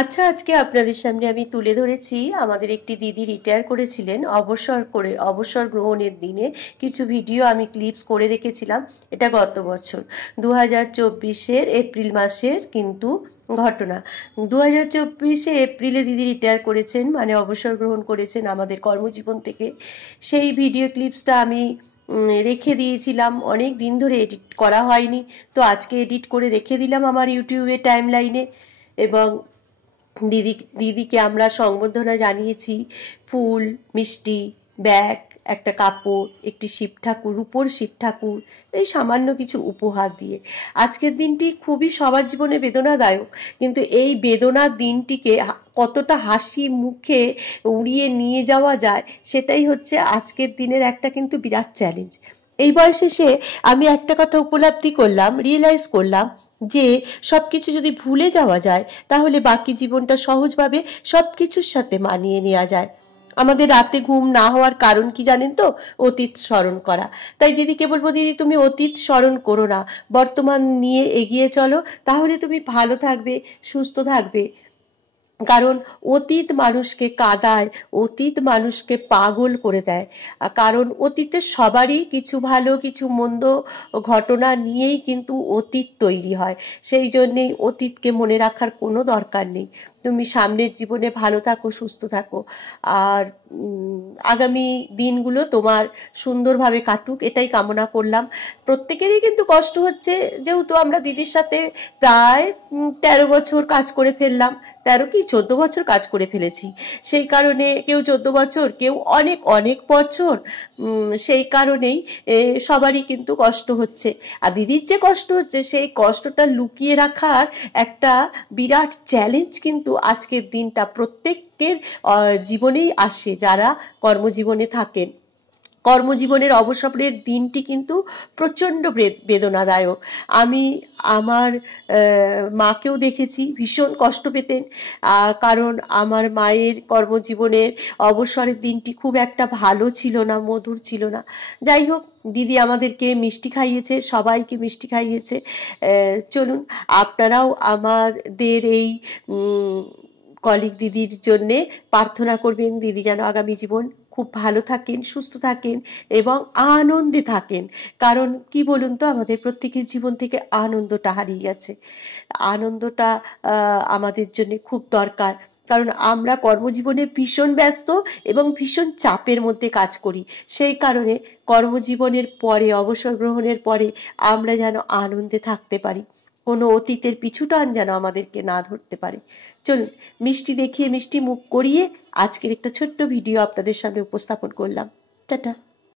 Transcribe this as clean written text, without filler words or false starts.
আচ্ছা, আজকে আপনাদের সামনে আমি তুলে ধরেছি আমাদের একটি দিদি রিটায়ার করেছিলেন। অবসর গ্রহণের দিনে কিছু ভিডিও আমি ক্লিপস করে রেখেছিলাম। এটা গত বছর 2024-এর এপ্রিল মাসের কিন্তু ঘটনা। 2024-এ এপ্রিলে দিদি রিটায়ার করেছেন, মানে অবসর গ্রহণ করেছেন আমাদের কর্মজীবন থেকে। সেই ভিডিও ক্লিপসটা আমি রেখে দিয়েছিলাম, অনেক দিন ধরে এডিট করা হয়নি, তো আজকে এডিট করে রেখে দিলাম আমার ইউটিউবে টাইম লাইনে। এবং দিদিকে আমরা সংবর্ধনা জানিয়েছি ফুল, মিষ্টি, ব্যাগ, একটা কাপড়, একটি শিব ঠাকুর, রূপোর শিব ঠাকুর, এই সামান্য কিছু উপহার দিয়ে। আজকের দিনটি খুবই সবার জীবনে বেদনাদায়ক, কিন্তু এই বেদনার দিনটিকে কতটা হাসি মুখে উড়িয়ে নিয়ে যাওয়া যায় সেটাই হচ্ছে আজকের দিনের একটা কিন্তু বিরাট চ্যালেঞ্জ। এই বয়সে এসে আমি একটা কথা উপলব্ধি করলাম, রিয়েলাইজ করলাম যে সব কিছু যদি ভুলে যাওয়া যায় তাহলে বাকি জীবনটা সহজভাবে সব কিছুর সাথে মানিয়ে নেওয়া যায়। আমাদের রাতে ঘুম না হওয়ার কারণ কি জানেন তো? অতীত স্মরণ করা। তাই দিদিকে বলবো, দিদি তুমি অতীত স্মরণ করো না, বর্তমান নিয়ে এগিয়ে চলো, তাহলে তুমি ভালো থাকবে, সুস্থ থাকবে। কারণ অতীত মানুষকে কাঁদায়, অতীত মানুষকে পাগল করে দেয়। কারণ অতীতে সবারই কিছু ভালো কিছু মন্দ ঘটনা নিয়েই কিন্তু অতীত তৈরি হয়। সেই জন্যেই অতীতকে মনে রাখার কোনো দরকার নেই। তুমি সামনের জীবনে ভালো থাকো, সুস্থ থাকো, আর আগামী দিনগুলো তোমার সুন্দরভাবে কাটুক, এটাই কামনা করলাম। প্রত্যেকেরই কিন্তু কষ্ট হচ্ছে, যেহেতু আমরা দিদির সাথে প্রায় 13 বছর কাজ করে ফেললাম, 13 কি 14 বছর কাজ করে ফেলেছি। সেই কারণে কেউ 14 বছর, কেউ অনেক অনেক বছর, সেই কারণেই সবারই কিন্তু কষ্ট হচ্ছে। আর দিদির যে কষ্ট হচ্ছে সেই কষ্টটা লুকিয়ে রাখার একটা বিরাট চ্যালেঞ্জ কিন্তু আজকের দিনটা প্রত্যেকের জীবনেই আসে যারা কর্মজীবনে থাকেন। কর্মজীবনের অবসরের দিনটি কিন্তু প্রচণ্ড বেদনাদায়ক। আমি আমার মাকেও দেখেছি ভীষণ কষ্ট পেতেন, কারণ আমার মায়ের কর্মজীবনের অবসরের দিনটি খুব একটা ভালো ছিল না, মধুর ছিল না। যাই হোক, দিদি আমাদেরকে মিষ্টি খাইয়েছে, সবাইকে মিষ্টি খাইয়েছে। চলুন আপনারাও আমাদের এই কলিগ দিদির জন্যে প্রার্থনা করবেন, দিদি যেন আগামী জীবন খুব ভালো থাকেন, সুস্থ থাকেন এবং আনন্দে থাকেন। কারণ কি বলুন তো, আমাদের প্রত্যেকের জীবন থেকে আনন্দটা হারিয়ে গেছে। আনন্দটা আমাদের জন্য খুব দরকার, কারণ আমরা কর্মজীবনে ভীষণ ব্যস্ত এবং ভীষণ চাপের মধ্যে কাজ করি। সেই কারণে কর্মজীবনের পরে, অবসর গ্রহণের পরে আমরা যেন আনন্দে থাকতে পারি, কোনো অতীতের পিছুটান যেন আমাদেরকে না ধরতে পারে। চলুন, মিষ্টি দেখিয়ে মিষ্টি মুখ করিয়ে আজকের একটা ছোট্ট ভিডিও আপনাদের সামনে উপস্থাপন করলাম। টাটা।